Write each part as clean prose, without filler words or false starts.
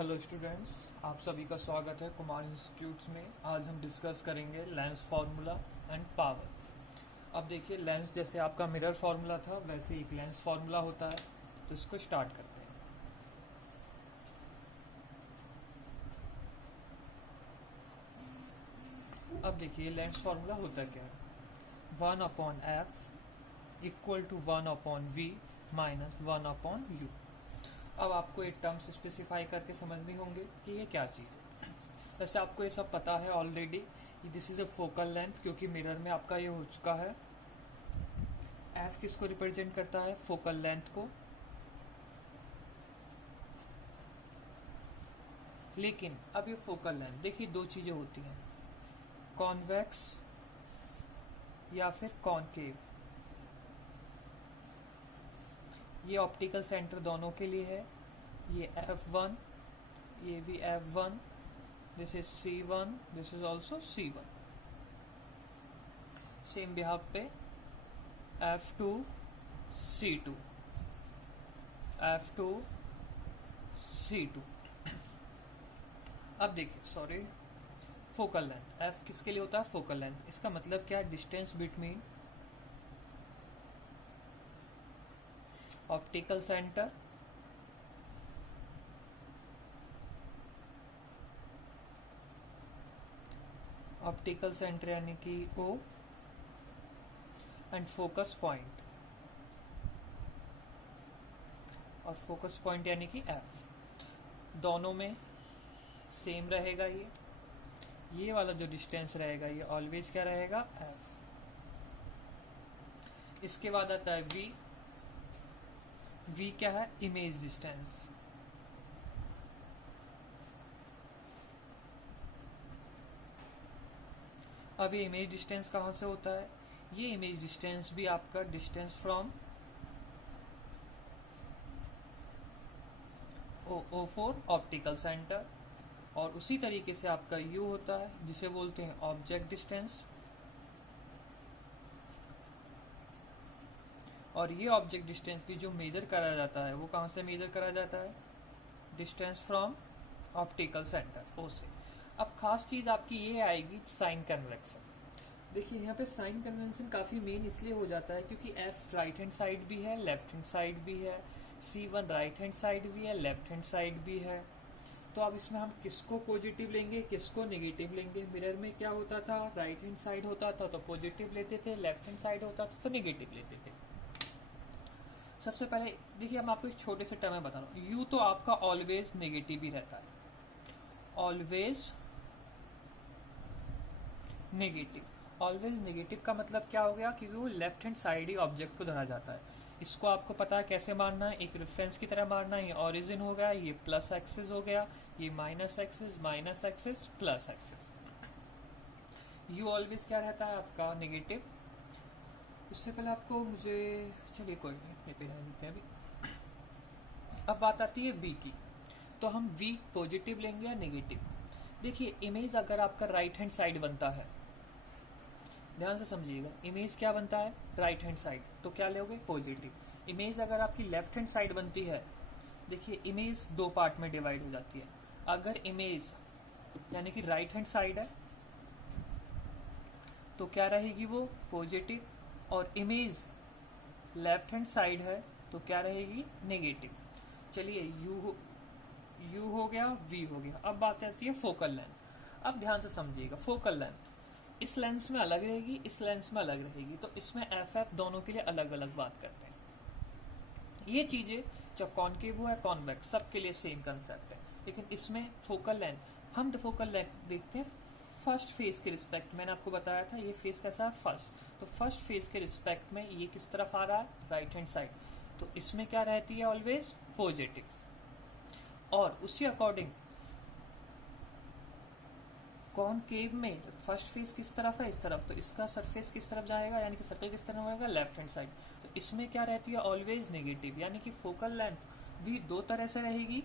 Hello students, आप सभी का स्वागत है कुमार इंस्टीट्यूट्स में। आज हम डिस्कस करेंगे लेंस फार्मूला एंड पावर। अब देखिए, लेंस जैसे आपका मिरर फार्मूला था वैसे एक लेंस फार्मूला होता है, तो इसको स्टार्ट करते हैं। अब देखिए लेंस फार्मूला होता क्या है। 1/f equal to 1/v minus 1/u। अब आपको एक टर्म्स स्पेसिफाई करके समझनी होंगे कि ये क्या चीज है। वैसे आपको ये सब पता है already. This is a focal length, क्योंकि मिरर में आपका ये हो चुका है। एफ किसको रिप्रेजेंट करता है? फोकल लेंथ को। लेकिन अब ये फोकल लेंथ, देखिए दो चीजें होती हैं, कॉन्वेक्स या फिर कॉनकेव। ये ऑप्टिकल सेंटर दोनों के लिए है। ये F1, ये भी F1, this is C1, this is also C1। Same बिहाव पे F2, C2, F2, C2। अब देखिए, सॉरी, फोकल लेंथ F किसके लिए होता है? Focal length. इसका मतलब क्या है? डिस्टेंस बिटवीन ऑप्टिकल सेंटर यानी कि O एंड फोकस पॉइंट, और फोकस पॉइंट यानी कि F। दोनों में सेम रहेगा। ये वाला जो डिस्टेंस रहेगा ये ऑलवेज क्या रहेगा? F। इसके बाद आता है V। V क्या है? Image distance. अब ये इमेज डिस्टेंस कहां से होता है? ये इमेज डिस्टेंस भी आपका distance from O4 optical centre, और उसी तरीके से आपका U होता है जिसे बोलते हैं ऑब्जेक्ट डिस्टेंस। और ये ऑब्जेक्ट डिस्टेंस भी जो मेजर करा जाता है वो कहां से मेजर करा जाता है? Distance from optical centre, O से। अब खास चीज आपकी ये आएगी, साइन कन्वेक्शन। देखिए यहाँ पे साइन कन्वेंशन काफी मेन इसलिए हो जाता है क्योंकि F राइट हैंड साइड भी है, लेफ्ट हैंड साइड भी है, C1 राइट हैंड साइड भी है, लेफ्ट हैंड साइड भी है। तो अब इसमें हम किसको पॉजिटिव लेंगे, किसको नेगेटिव लेंगे? मिरर में क्या होता था? राइट हैंड साइड होता था तो पॉजिटिव लेते थे, लेफ्ट हैंड साइड होता था तो नेगेटिव लेते थे। सबसे पहले देखिए, हम आपको एक छोटे से टर्म में बता रहा हूँ। यू तो आपका ऑलवेज नेगेटिव ही रहता है, ऑलवेज नेगेटिव। ऑलवेज नेगेटिव का मतलब क्या हो गया? क्योंकि वो लेफ्ट हैंड साइड ही ऑब्जेक्ट को धरा जाता है। इसको आपको पता है कैसे मारना है, एक रेफरेंस की तरह मारना है। ये ओरिजिन हो गया, ये प्लस एक्सिस हो गया, ये minus axis plus axis. You always क्या रहता है आपका? नेगेटिव। उससे पहले आपको मुझे, चलिए कोई नहीं, ये पे रहने देते हैं अभी। अब बात आती है बी की, तो हम वी पॉजिटिव लेंगे या नेगेटिव? देखिए, इमेज अगर आपका राइट हैंड साइड बनता है, ध्यान से समझिएगा, इमेज क्या बनता है? राइट हैंड साइड, तो क्या लोगे? पॉजिटिव। इमेज अगर आपकी लेफ्ट हैंड साइड बनती है, देखिए इमेज दो पार्ट में डिवाइड हो जाती है। अगर इमेज यानी कि राइट हैंड साइड है तो क्या रहेगी? वो पॉजिटिव। और इमेज लेफ्ट हैंड साइड है तो क्या रहेगी? नेगेटिव। चलिए, यू हो गया, वी हो गया। अब बात आती है फोकल लेंथ। अब ध्यान से समझिएगा, फोकल लेंथ इस लेंस में अलग रहेगी, इस लेंस में अलग रहेगी, तो इसमें एफ दोनों के लिए अलग अलग बात करते हैं। ये चीजें जो कॉनकेव है, कॉन्वेक्स, सबके लिए सेम कंसेप्ट है। लेकिन इसमें फोकल लेंथ, हम फोकल लेंथ देखते हैं फर्स्ट फेज के रिस्पेक्ट। मैंने आपको बताया था ये फेज कैसा है? फर्स्ट। तो फर्स्ट फेज के रिस्पेक्ट में ये किस तरफ आ रहा है? Right hand side. तो इसमें क्या रहती है? Always positive. और उसी अकॉर्डिंग कॉनकेव में फर्स्ट फेस किस तरफ है? इस तरफ। तो इसका सरफेस किस तरफ जाएगा, यानी कि सर्कल किस तरफ जाएगा? Left hand side. तो इसमें क्या रहती है? Always negative. यानी कि फोकल लेंथ भी दो तरह से रहेगी,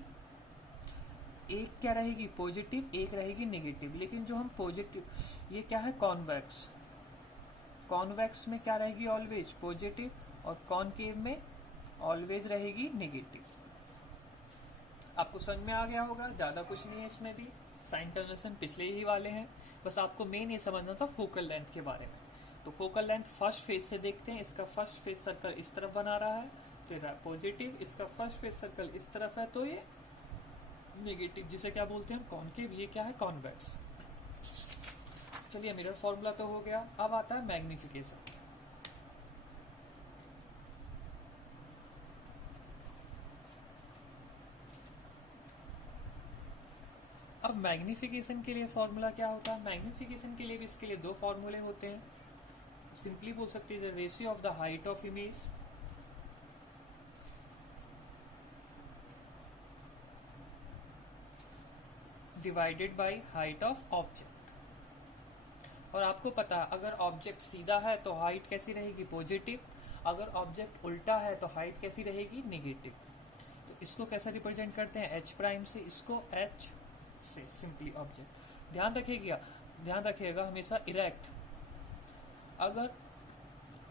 एक क्या रहेगी? पॉजिटिव, एक रहेगी नेगेटिव। लेकिन जो हम पॉजिटिव, ये क्या है? कॉन्वेक्स। कॉन्वेक्स में क्या रहेगी? ऑलवेज पॉजिटिव, और कॉनकेव में ऑलवेज रहेगी नेगेटिव। आपको समझ में आ गया होगा, ज्यादा कुछ नहीं है इसमें भी, साइन कन्वेंशन पिछले ही वाले हैं, बस आपको मेन ये समझना था फोकल लेंथ के बारे में। तो फोकल लेंथ फर्स्ट फेज से देखते हैं, इसका फर्स्ट फेज सर्कल इस तरफ बना रहा है तो ये पॉजिटिव, इसका फर्स्ट फेज सर्कल इस तरफ है तो ये नेगेटिव, जिसे क्या बोलते हैं कॉनकेव, ये क्या है कॉन्वेक्स। चलिए मिरर फॉर्मूला तो हो गया, अब आता है मैग्निफिकेशन। अब मैग्निफिकेशन के लिए फॉर्मूला क्या होता है, मैग्निफिकेशन के लिए भी इसके लिए दो फॉर्मूले होते हैं। सिंपली बोल सकते हैं ratio of the height of image divided by height of object. और आपको पता है अगर ऑब्जेक्ट सीधा है तो हाइट कैसी रहेगी पॉजिटिव, अगर ऑब्जेक्ट उल्टा है तो हाइट कैसी रहेगी नेगेटिव। तो इसको कैसे रिप्रेजेंट करते हैं एच प्राइम से, इसको एच से सिंपली ऑब्जेक्ट। ध्यान रखिएगा हमेशा इरेक्ट, अगर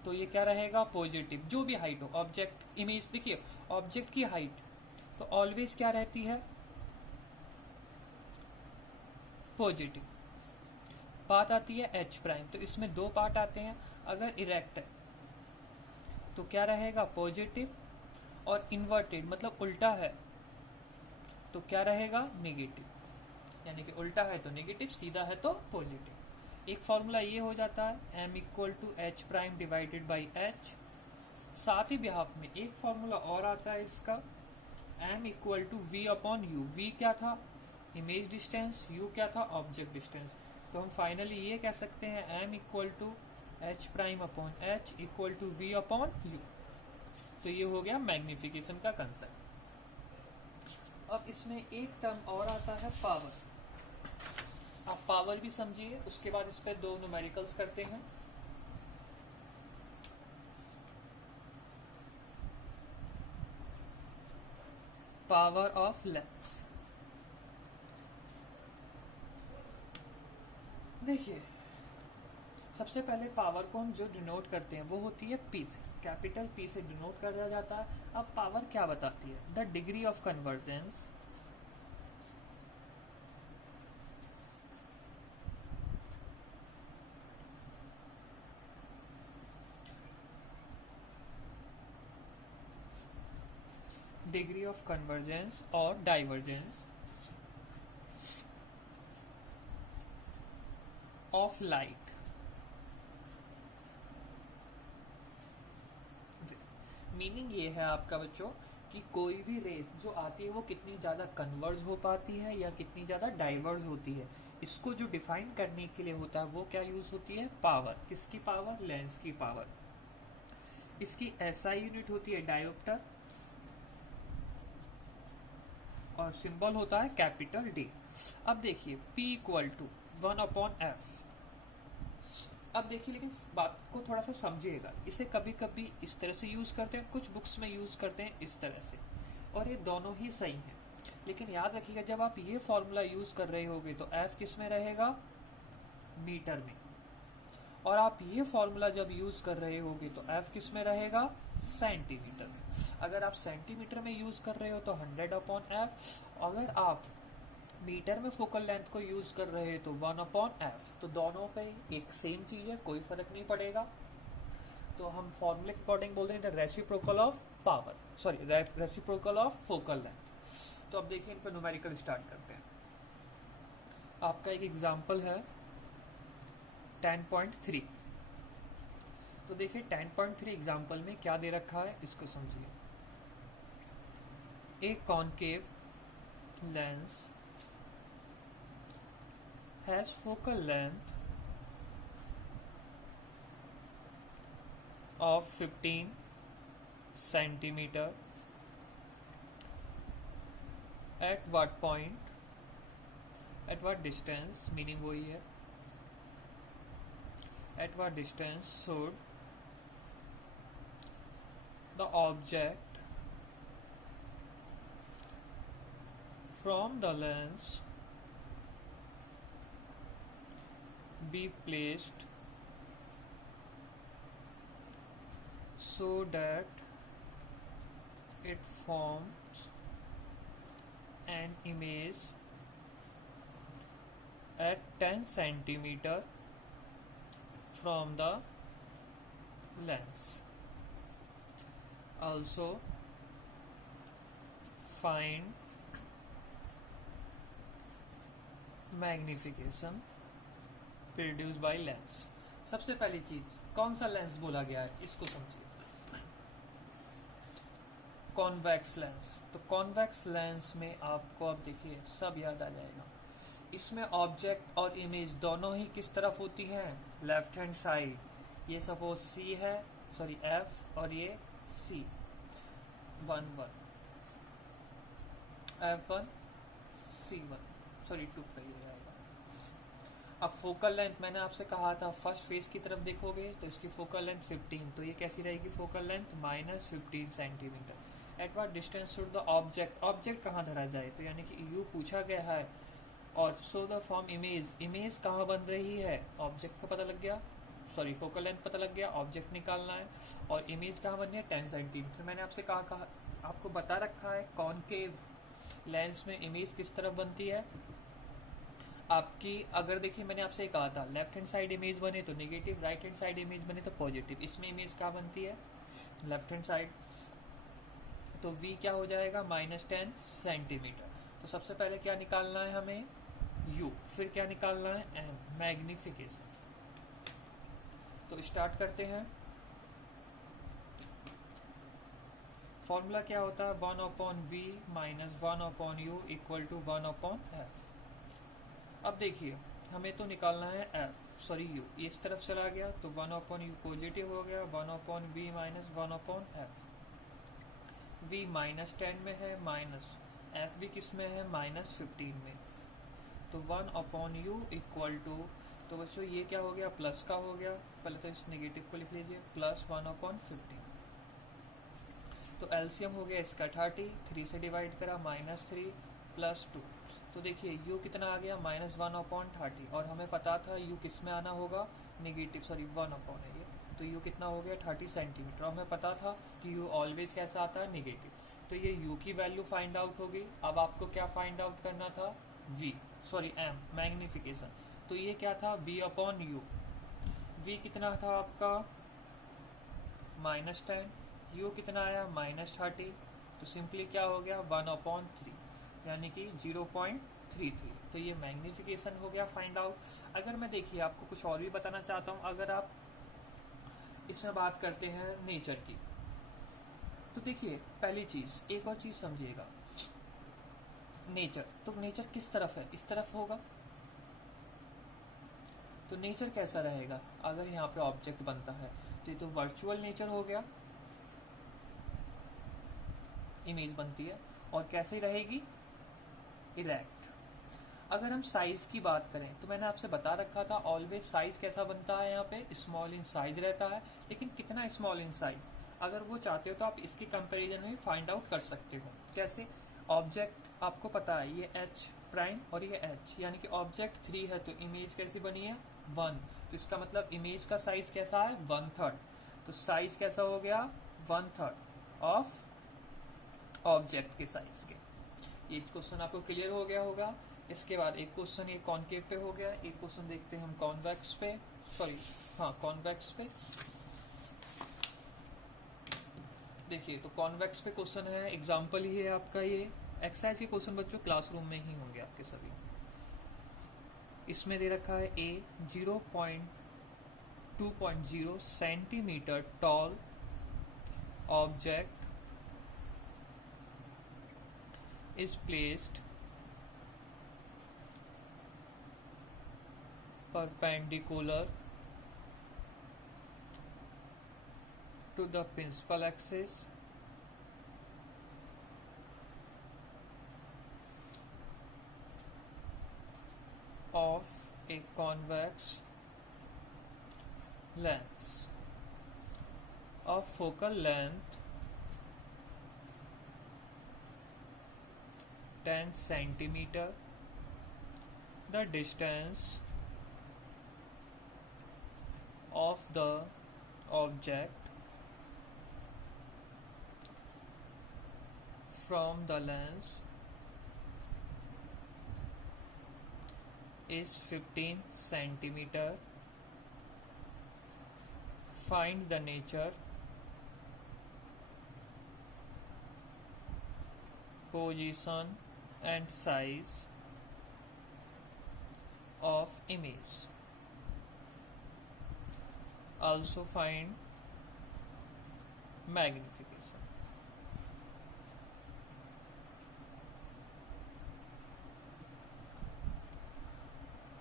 तो ये क्या रहेगा पॉजिटिव, जो भी हाइट हो ऑब्जेक्ट इमेज, देखिए ऑब्जेक्ट की हाइट तो ऑलवेज क्या रहती है पॉजिटिव। बात आती है एच प्राइम, तो इसमें दो पार्ट आते हैं, अगर इरेक्ट है तो क्या रहेगा पॉजिटिव, और इन्वर्टेड मतलब उल्टा है तो क्या रहेगा नेगेटिव, यानी कि उल्टा है तो नेगेटिव, सीधा है तो पॉजिटिव। एक फॉर्मूला ये हो जाता है m equal to h prime divided by h. साथ ही बिहाफ में एक फॉर्मूला और आता है इसका, m equal to v upon u. V क्या था इमेज डिस्टेंस, u क्या था ऑब्जेक्ट डिस्टेंस। तो हम फाइनली ये कह सकते हैं m equal to h prime upon h equal to v upon u. तो ये हो गया मैग्निफिकेशन का कंसेप्ट। अब इसमें एक टर्म और आता है पावर। आप पावर भी समझिए, उसके बाद इस पे दो न्यूमेरिकल्स करते हैं। पावर ऑफ लेंस, देखिए सबसे पहले पावर को हम जो डिनोट करते हैं वो होती है P से, कैपिटल P से डिनोट किया जाता है। अब पावर क्या बताती है, the degree of convergence degree of convergence और डाइवर्जेंस ऑफ लाइट। मीनिंग ये है आपका बच्चों कि कोई भी रेस जो आती है वो कितनी ज्यादा कन्वर्ज हो पाती है या कितनी ज्यादा डाइवर्ज होती है, इसको जो डिफाइन करने के लिए होता है वो क्या यूज होती है पावर। किसकी पावर, लेंस की पावर। इसकी एसआई यूनिट होती है डायोप्टर और सिंबल होता है कैपिटल डी। अब देखिए P इक्वल टू 1/f। अब देखिए लेकिन बात को थोड़ा सा समझिएगा, इसे कभी कभी इस तरह से यूज करते हैं, कुछ बुक्स में यूज करते हैं इस तरह से, और ये दोनों ही सही हैं। लेकिन याद रखिएगा जब आप ये फॉर्मूला यूज कर रहे होगे तो f किस में रहेगा मीटर में, और आप ये फॉर्मूला जब यूज कर रहे होगे तो f किस में रहेगा सेंटीमीटर में। अगर आप सेंटीमीटर में यूज कर रहे हो तो 100/f, अगर आप मीटर में फोकल लेंथ को यूज कर रहे हैं तो 1/f। तो दोनों पे एक सेम चीज है, कोई फर्क नहीं पड़ेगा। तो हम फॉर्मूले के अकॉर्डिंग बोलते हैं the reciprocal of power, sorry reciprocal of focal length. तो अब देखिए इन पर न्यूमेरिकल स्टार्ट करते हैं। आपका एक एग्जांपल है 10.3। तो देखिए 10.3 एग्जांपल में क्या दे रखा है इसको समझिए। एक concave lens has focal length of 15 centimeter at what point, at what distance, meaning वही है, at what distance should the object from the lens be placed so that it forms an image at 10 centimeter from the lens. Also find magnification produced by lens. सबसे पहली चीज कौन सा lens बोला गया है इसको समझिए, कॉन्वेक्स लेंस। तो कॉन्वेक्स लेंस में आपको अब देखिए सब याद आ जाएगा। इसमें ऑब्जेक्ट और इमेज दोनों ही किस तरफ होती हैं, लेफ्ट हैंड साइड। ये सपोज सी है, सॉरी एफ, और ये सी, 1 1 F1 C1, सॉरी 2 पे ये आएगा। अब फोकल लेंथ मैंने आपसे कहा था फर्स्ट फेस की तरफ देखोगे तो इसकी फोकल लेंथ 15, तो ये कैसी रहेगी focal length -15 centimetre. At what distance should the object, object कहाँ धरा जाए, तो यानी कि यू पूछा गया है। और so the form image, image कहाँ बन रही है, ऑब्जेक्ट का पता लग गया, सॉरी फोकल लेंथ पता लग गया, ऑब्जेक्ट निकालना है और इमेज कहाँ बननी है 10 सेंटीमीटर। मैंने आपसे कहा आपको बता रखा है कॉनकेव लेंस में इमेज किस तरफ बनती है आपकी। अगर देखिए मैंने आपसे कहा था लेफ्ट हैंड साइड इमेज बने तो negative, right hand side image बने तो पॉजिटिव। इसमें इमेज कहाँ बनती है, लेफ्ट हैंड साइड, तो v क्या हो जाएगा -10 सेंटीमीटर। तो सबसे पहले क्या निकालना है हमें, u, फिर क्या निकालना है m, मैग्निफिकेशन। तो स्टार्ट करते हैं। फॉर्मूला क्या होता है, 1/v - 1/u equal to 1/f। अब देखिए हमें तो निकालना है f, सॉरी u, ये इस तरफ चला गया तो 1/u पॉजिटिव हो गया, 1/v - 1/f। v -10 में है, माइनस f भी किस में है, -15 में, तो 1/u इक्वल टू, तो बच्चों ये क्या हो गया, प्लस का हो गया, पहले तो इस नेगेटिव को लिख लीजिए, प्लस 1/15। तो एलसीएम हो गया इसका 30, 3 से डिवाइड करा -3 + 2, तो देखिए u कितना आ गया -1/30, और हमें पता था u किस में आना होगा, नेगेटिव, सॉरी 1/, है ये, तो u कितना हो गया 30 सेंटीमीटर। और हमें पता था कि u ऑलवेज कैसा आता है, नेगेटिव, तो ये u की वैल्यू फाइंड आउट होगी। अब आपको क्या फाइंड आउट करना था, v, सॉरी m, मैग्निफिकेशन। तो ये क्या था, v/u, v कितना था आपका -10, u कितना आया -30, तो सिंपली क्या हो गया 1/3, यानी कि 0.33। तो ये मैग्निफिकेशन हो गया फाइंड आउट। अगर मैं देखिए आपको कुछ और भी बताना चाहता हूँ, अगर आप इसमें बात करते हैं नेचर की, तो देखिए पहली चीज, एक और चीज समझिएगा, नेचर, तो नेचर किस तरफ है, इस तरफ होगा, तो नेचर कैसा रहेगा, अगर यहाँ पे ऑब्जेक्ट बनता है तो ये तो वर्चुअल नेचर हो गया, इमेज बनती है, और कैसे रहेगी, इरेक्ट। अगर हम साइज की बात करें तो मैंने आपसे बता रखा था ऑलवेज साइज कैसा बनता है, यहाँ पे स्मॉल इन साइज रहता है, लेकिन कितना स्मॉल इन साइज, अगर वो चाहते हो तो आप इसकी कंपैरिजन में फाइंड आउट कर सकते हो। कैसे, ऑब्जेक्ट आपको पता है ये h प्राइम और ये h, यानी कि ऑब्जेक्ट 3 है तो इमेज कैसी बनी है 1, तो इसका मतलब इमेज का साइज कैसा है 1/3, तो साइज कैसा हो गया 1/3 ऑफ ऑब्जेक्ट के साइज के। ये क्वेश्चन आपको क्लियर हो गया होगा। इसके बाद एक क्वेश्चन ये कॉनकेव पे हो गया, एक क्वेश्चन देखते हैं हम कॉन्वेक्स पे, सॉरी हाँ कॉन्वेक्स पे। देखिए तो कॉन्वेक्स पे क्वेश्चन है, एग्जांपल ही है आपका ये एक्सरसाइज के क्वेश्चन बच्चों क्लासरूम में ही होंगे आपके सभी। इसमें दे रखा है ए 0.2.0 centimetre tall object is placed perpendicular to the principal axis of a convex lens of focal length 10 centimeter. The distance of the object from the lens is 15 centimeter. Find the nature, position and size of image. Also find magnification.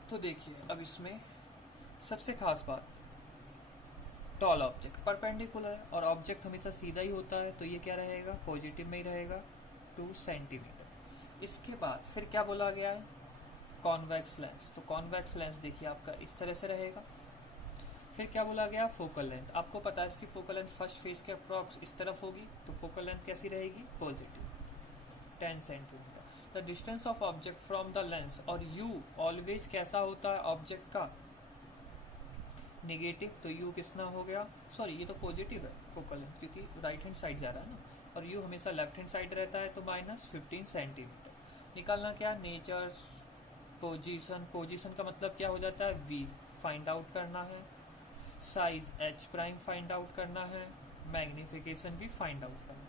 तो देखिए अब इसमें सबसे खास बात, tall object perpendicular है और object हमेशा सीधा ही होता है, तो ये क्या रहेगा, पॉजिटिव में ही रहेगा 2 सेंटीमीटर। इसके बाद फिर क्या बोला गया है, कॉन्वेक्स लेंस। तो कॉन्वेक्स लेंस देखिए आपका इस तरह से रहेगा। फिर क्या बोला गया, फोकल लेंथ। आपको पता है इसकी फोकल लेंथ फर्स्ट फेज के अप्रॉक्स इस तरफ होगी, तो फोकल लेंथ कैसी रहेगी, positive 10 centimetre. The distance of object from the lens, और यू ऑलवेज कैसा होता है ऑब्जेक्ट का, नेगेटिव, तो यू कितना हो गया, सॉरी ये तो पॉजिटिव है फोकल लेंथ क्योंकि राइट हैंड साइड जा रहा है ना, और यू हमेशा लेफ्ट हैंड साइड रहता है, तो -15 सेंटीमीटर। निकालना क्या, नेचर, पोजीशन, पोजीशन का मतलब क्या हो जाता है, वी फाइंड आउट करना है, size H prime find out करना है, मैग्निफिकेशन भी फाइंड आउट करना है।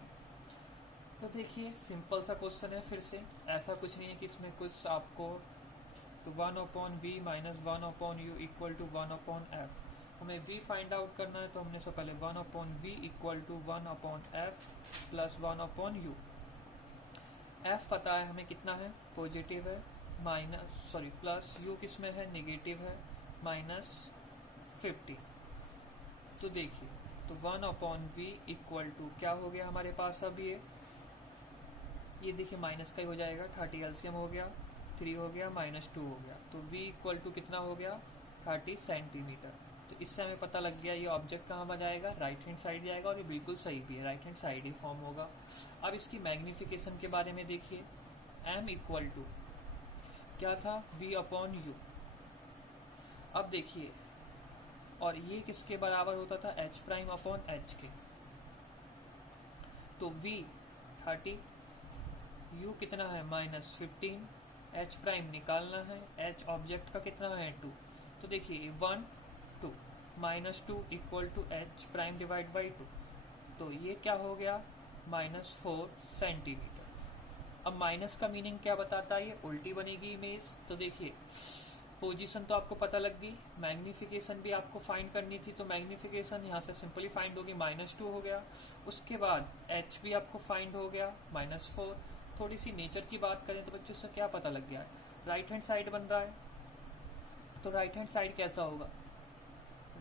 तो देखिए सिंपल सा क्वेश्चन है, फिर से ऐसा कुछ नहीं है कि इसमें कुछ आपको, तो 1/v minus 1/u equal to 1/f। हमें v फाइंड आउट करना है, तो हमने से पहले 1/v equal to 1/f plus 1/u। f पता है हमें कितना है, पॉजिटिव है, माइनस सॉरी प्लस u किस में है, नेगेटिव है, -50। तो देखिए तो 1/v इक्वल टू क्या हो गया हमारे पास, अब ये देखिए माइनस का ही हो जाएगा, 30 एलसीएम हो गया, 3 हो गया, -2 हो गया, तो v इक्वल टू कितना हो गया, 30 सेंटीमीटर। तो इससे हमें पता लग गया ये ऑब्जेक्ट कहाँ पर जाएगा, राइट हैंड साइड जाएगा, और ये बिल्कुल सही भी है, राइट हैंड साइड ही फॉर्म होगा। अब इसकी मैग्निफिकेशन के बारे में देखिए, m इक्वल टू क्या था, v/u। अब देखिए, और ये किसके बराबर होता था, h'/h के। तो v 30, u कितना है, -15, h' निकालना है, h ऑब्जेक्ट का कितना है, 2। तो देखिए 1 2 -2 equal to h' divide by 2, तो ये क्या हो गया, -4 सेंटीमीटर। अब माइनस का मीनिंग क्या बताता है, ये उल्टी बनेगी इमेज। तो देखिए पोजीशन तो आपको पता लग गई, मैग्निफिकेशन भी आपको फाइंड करनी थी, तो मैग्निफिकेशन यहाँ से सिंपली फाइंड होगी, -2 हो गया। उसके बाद h भी आपको फाइंड हो गया, -4। थोड़ी सी नेचर की बात करें तो बच्चों से क्या पता लग गया है, राइट हैंड साइड बन रहा है, तो राइट हैंड साइड कैसा होगा,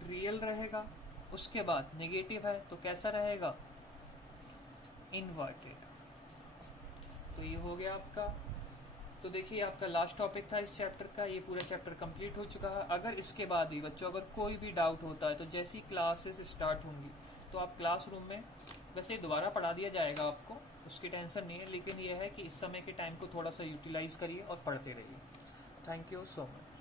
रियल रहेगा। उसके बाद नेगेटिव है तो कैसा रहेगा, इनवर्टेड। तो ये हो गया आपका। तो देखिए आपका लास्ट टॉपिक था इस चैप्टर का, ये पूरा चैप्टर कंप्लीट हो चुका है। अगर इसके बाद भी बच्चों अगर कोई भी डाउट होता है, तो जैसी क्लासेस स्टार्ट होंगी तो आप क्लासरूम में, वैसे दोबारा पढ़ा दिया जाएगा आपको, उसकी टेंशन नहीं है, लेकिन यह है कि इस समय के टाइम को थोड़ा सा यूटिलाइज करिए और पढ़ते रहिए। Thank you so much.